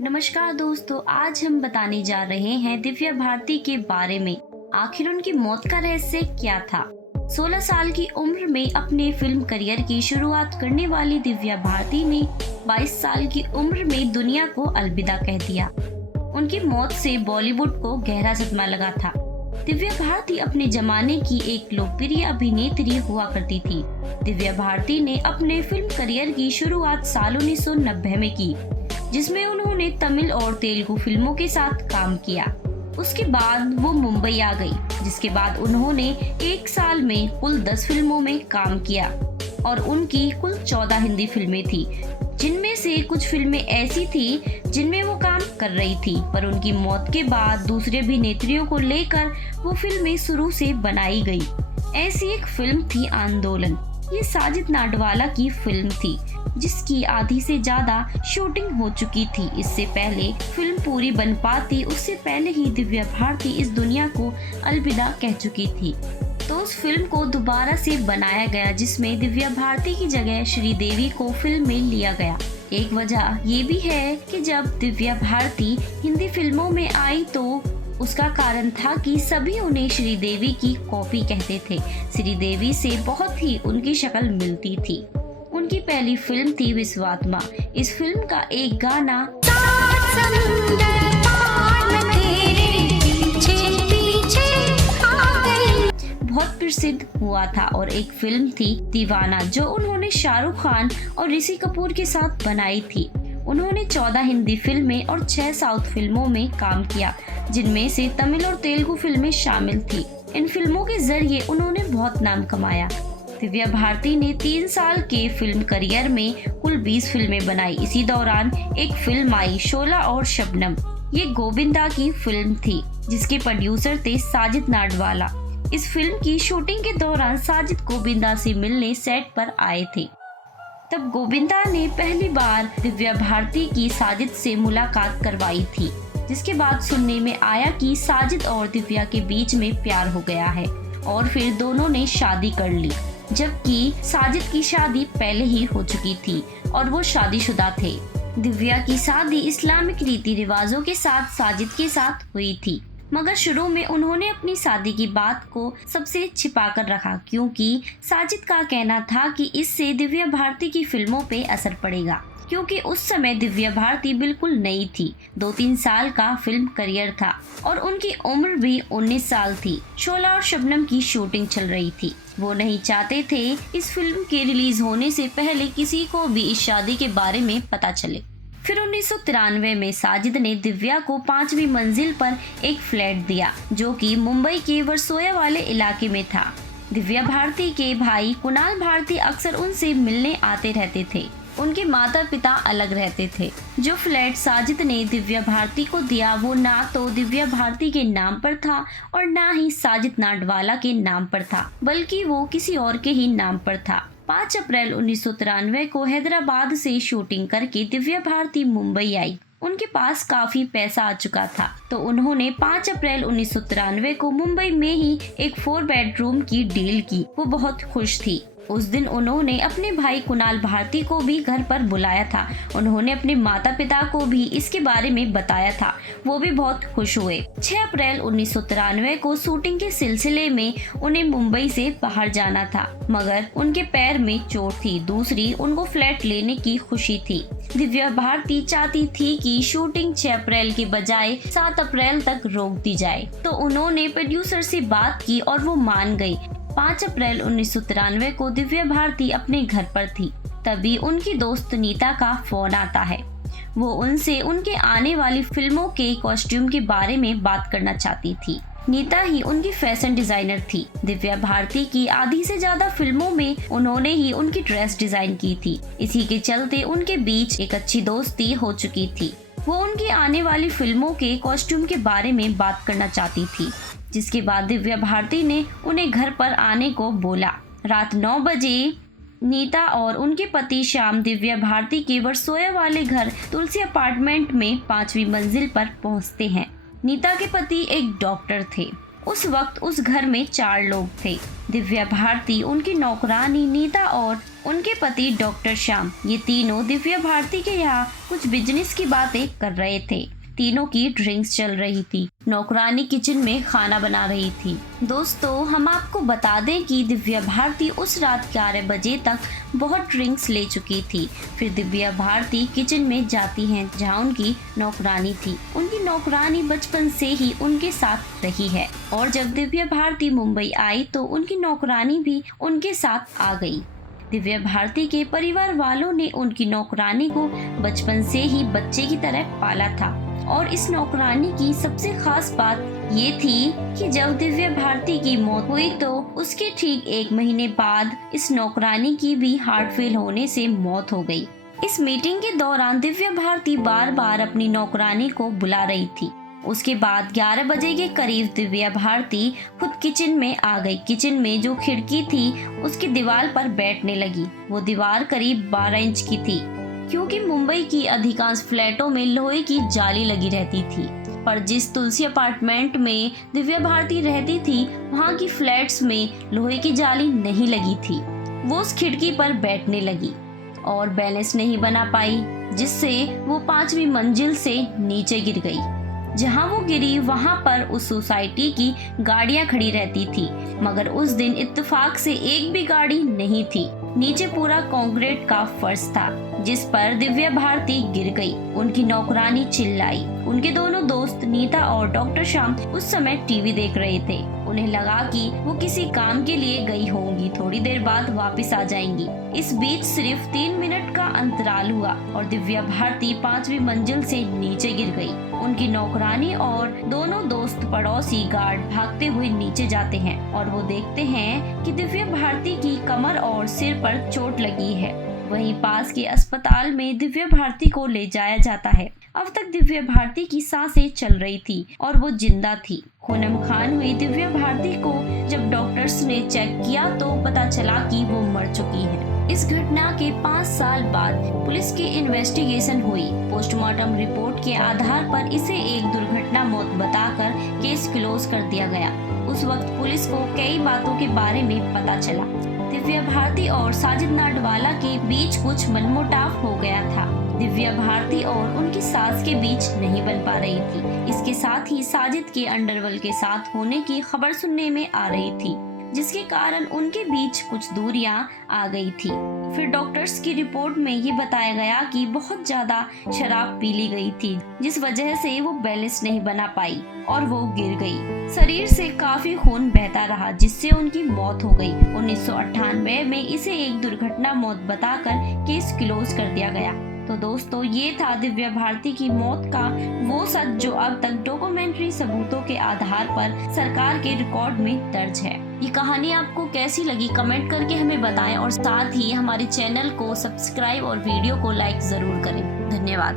नमस्कार दोस्तों, आज हम बताने जा रहे हैं दिव्या भारती के बारे में। आखिर उनकी मौत का रहस्य क्या था। 16 साल की उम्र में अपने फिल्म करियर की शुरुआत करने वाली दिव्या भारती ने 22 साल की उम्र में दुनिया को अलविदा कह दिया। उनकी मौत से बॉलीवुड को गहरा सदमा लगा था। दिव्या भारती अपने जमाने की एक लोकप्रिय अभिनेत्री हुआ करती थी। दिव्या भारती ने अपने फिल्म करियर की शुरुआत साल 1990 में की, जिसमें उन्होंने तमिल और तेलुगु फिल्मों के साथ काम किया। उसके बाद वो मुंबई आ गई, जिसके बाद उन्होंने एक साल में कुल 10 फिल्मों में काम किया और उनकी कुल 14 हिंदी फिल्में थी, जिनमें से कुछ फिल्में ऐसी थी जिनमें वो काम कर रही थी, पर उनकी मौत के बाद दूसरे अभिनेत्रियों को लेकर वो फिल्में शुरू से बनाई गई। ऐसी एक फिल्म थी आंदोलन। ये साजिद नाडवाला की फिल्म थी, जिसकी आधी से ज्यादा शूटिंग हो चुकी थी। इससे पहले फिल्म पूरी बन पाती, उससे पहले ही दिव्या भारती इस दुनिया को अलविदा कह चुकी थी। तो उस फिल्म को दोबारा से बनाया गया, जिसमें दिव्या भारती की जगह श्रीदेवी को फिल्म में लिया गया। एक वजह ये भी है कि जब दिव्या भारती हिंदी फिल्मों में आई तो उसका कारण था कि सभी उन्हें श्रीदेवी की कॉपी कहते थे। श्रीदेवी से बहुत ही उनकी शक्ल मिलती थी। उनकी पहली फिल्म थी विश्वात्मा। इस फिल्म का एक गाना बहुत प्रसिद्ध हुआ था और एक फिल्म थी दीवाना, जो उन्होंने शाहरुख खान और ऋषि कपूर के साथ बनाई थी। उन्होंने 14 हिंदी फिल्में और 6 साउथ फिल्मों में काम किया, जिनमें से तमिल और तेलुगु फिल्में शामिल थी। इन फिल्मों के जरिए उन्होंने बहुत नाम कमाया। दिव्या भारती ने 3 साल के फिल्म करियर में कुल 20 फिल्में बनाई। इसी दौरान एक फिल्म आई शोला और शबनम। ये गोविंदा की फिल्म थी, जिसके प्रोड्यूसर थे साजिद नाडवाला। इस फिल्म की शूटिंग के दौरान साजिद गोविंदा से मिलने सेट पर आए थे। तब गोविंदा ने पहली बार दिव्या भारती की साजिद से मुलाकात करवाई थी, जिसके बाद सुनने में आया कि साजिद और दिव्या के बीच में प्यार हो गया है और फिर दोनों ने शादी कर ली, जबकि साजिद की शादी पहले ही हो चुकी थी और वो शादीशुदा थे। दिव्या की शादी इस्लामिक रीति रिवाजों के साथ साजिद के साथ हुई थी, मगर शुरू में उन्होंने अपनी शादी की बात को सबसे छिपा कर रखा, क्योंकि साजिद का कहना था कि इससे दिव्या भारती की फिल्मों पे असर पड़ेगा, क्योंकि उस समय दिव्या भारती बिल्कुल नई थी। 2-3 साल का फिल्म करियर था और उनकी उम्र भी 19 साल थी। शोला और शबनम की शूटिंग चल रही थी। वो नहीं चाहते थे इस फिल्म के रिलीज होने से पहले किसी को भी इस शादी के बारे में पता चले। फिर 1993 में साजिद ने दिव्या को 5वीं मंजिल पर एक फ्लैट दिया, जो कि मुंबई के वर्सोया वाले इलाके में था। दिव्या भारती के भाई कुणाल भारती अक्सर उनसे मिलने आते रहते थे। उनके माता पिता अलग रहते थे। जो फ्लैट साजिद ने दिव्या भारती को दिया, वो ना तो दिव्या भारती के नाम पर था और ना ही साजिद नाडवाला के नाम पर था, बल्कि वो किसी और के ही नाम पर था। 5 अप्रैल 1993 को हैदराबाद से शूटिंग करके दिव्या भारती मुंबई आई। उनके पास काफी पैसा आ चुका था, तो उन्होंने 5 अप्रैल 1993 को मुंबई में ही एक 4 बेडरूम की डील की। वो बहुत खुश थी। उस दिन उन्होंने अपने भाई कुणाल भारती को भी घर पर बुलाया था। उन्होंने अपने माता पिता को भी इसके बारे में बताया था। वो भी बहुत खुश हुए। 6 अप्रैल 1993 को शूटिंग के सिलसिले में उन्हें मुंबई से बाहर जाना था, मगर उनके पैर में चोट थी। दूसरी, उनको फ्लैट लेने की खुशी थी। दिव्या भारती चाहती थी कि शूटिंग 6 अप्रैल के बजाय 7 अप्रैल तक रोक दी जाए, तो उन्होंने प्रोड्यूसर से बात की और वो मान गई। 5 अप्रैल 1993 को दिव्या भारती अपने घर पर थी। तभी उनकी दोस्त नीता का फोन आता है। वो उनसे उनके आने वाली फिल्मों के कॉस्ट्यूम के बारे में बात करना चाहती थी। नीता ही उनकी फैशन डिजाइनर थी। दिव्या भारती की आधी से ज्यादा फिल्मों में उन्होंने ही उनकी ड्रेस डिजाइन की थी। इसी के चलते उनके बीच एक अच्छी दोस्ती हो चुकी थी। वो उनकी आने वाली फिल्मों के कॉस्ट्यूम के बारे में बात करना चाहती थी, जिसके बाद दिव्या भारती ने उन्हें घर पर आने को बोला। रात 9 बजे नीता और उनके पति श्याम दिव्या भारती के वर्सोया वाले घर तुलसी अपार्टमेंट में 5वीं मंजिल पर पहुंचते हैं। नीता के पति एक डॉक्टर थे। उस वक्त उस घर में 4 लोग थे। दिव्या भारती, उनकी नौकरानी नीता और उनके पति डॉक्टर श्याम। ये तीनों दिव्या भारती के यहाँ कुछ बिजनेस की बातें कर रहे थे। तीनों की ड्रिंक्स चल रही थी। नौकरानी किचन में खाना बना रही थी। दोस्तों, हम आपको बता दें कि दिव्या भारती उस रात 11 बजे तक बहुत ड्रिंक्स ले चुकी थी। फिर दिव्या भारती किचन में जाती हैं जहां उनकी नौकरानी थी। उनकी नौकरानी बचपन से ही उनके साथ रही है और जब दिव्या भारती मुंबई आई तो उनकी नौकरानी भी उनके साथ आ गई। दिव्या भारती के परिवार वालों ने उनकी नौकरानी को बचपन से ही बच्चे की तरह पाला था और इस नौकरानी की सबसे खास बात ये थी कि जब दिव्या भारती की मौत हुई तो उसके ठीक 1 महीने बाद इस नौकरानी की भी हार्ट फेल होने से मौत हो गई। इस मीटिंग के दौरान दिव्या भारती बार बार अपनी नौकरानी को बुला रही थी। उसके बाद 11 बजे के करीब दिव्या भारती खुद किचन में आ गई। किचन में जो खिड़की थी उसकी दीवार पर बैठने लगी। वो दीवार करीब 12 इंच की थी क्योंकि मुंबई की अधिकांश फ्लैटों में लोहे की जाली लगी रहती थी, पर जिस तुलसी अपार्टमेंट में दिव्या भारती रहती थी वहाँ की फ्लैट्स में लोहे की जाली नहीं लगी थी। वो उस खिड़की पर बैठने लगी और बैलेंस नहीं बना पाई, जिससे वो 5वीं मंजिल से नीचे गिर गई। जहां वो गिरी वहां पर उस सोसाइटी की गाड़ियां खड़ी रहती थी, मगर उस दिन इत्तेफाक से एक भी गाड़ी नहीं थी। नीचे पूरा कंक्रीट का फर्श था जिस पर दिव्या भारती गिर गई। उनकी नौकरानी चिल्लाई। उनके दोनों दोस्त नीता और डॉक्टर श्याम उस समय टीवी देख रहे थे। उन्हें लगा कि वो किसी काम के लिए गई होंगी, थोड़ी देर बाद वापस आ जाएंगी। इस बीच सिर्फ 3 मिनट का अंतराल हुआ और दिव्या भारती 5वीं मंजिल से नीचे गिर गई। उनकी नौकरानी और दोनों दोस्त पड़ोसी गार्ड भागते हुए नीचे जाते हैं और वो देखते हैं कि दिव्या भारती की कमर और सिर पर चोट लगी है। वहीं पास के अस्पताल में दिव्या भारती को ले जाया जाता है। अब तक दिव्या भारती की सांसें चल रही थी और वो जिंदा थी। खूनम खान हुई दिव्या भारती को जब डॉक्टर्स ने चेक किया तो पता चला कि वो मर चुकी है। इस घटना के 5 साल बाद पुलिस की इन्वेस्टिगेशन हुई। पोस्टमार्टम रिपोर्ट के आधार पर इसे एक दुर्घटना मौत बताकर केस क्लोज कर दिया गया। उस वक्त पुलिस को कई बातों के बारे में पता चला। दिव्या भारती और साजिद नाडवाला के बीच कुछ मनमुटाव हो गया था। दिव्या भारती और उनकी सास के बीच नहीं बन पा रही थी। इसके साथ ही साजिद के अंडरवर्ल्ड के साथ होने की खबर सुनने में आ रही थी, जिसके कारण उनके बीच कुछ दूरियां आ गई थी। फिर डॉक्टर्स की रिपोर्ट में ये बताया गया कि बहुत ज्यादा शराब पी ली गई थी, जिस वजह से वो बैलेंस नहीं बना पाई और वो गिर गई। शरीर से काफी खून बहता रहा, जिससे उनकी मौत हो गई। 1998 में इसे एक दुर्घटना मौत बताकर केस क्लोज कर दिया गया। तो दोस्तों, ये था दिव्या भारती की मौत का वो सच जो अब तक डॉक्यूमेंट्री सबूतों के आधार पर सरकार के रिकॉर्ड में दर्ज है। ये कहानी आपको कैसी लगी कमेंट करके हमें बताएं और साथ ही हमारे चैनल को सब्सक्राइब और वीडियो को लाइक जरूर करें। धन्यवाद।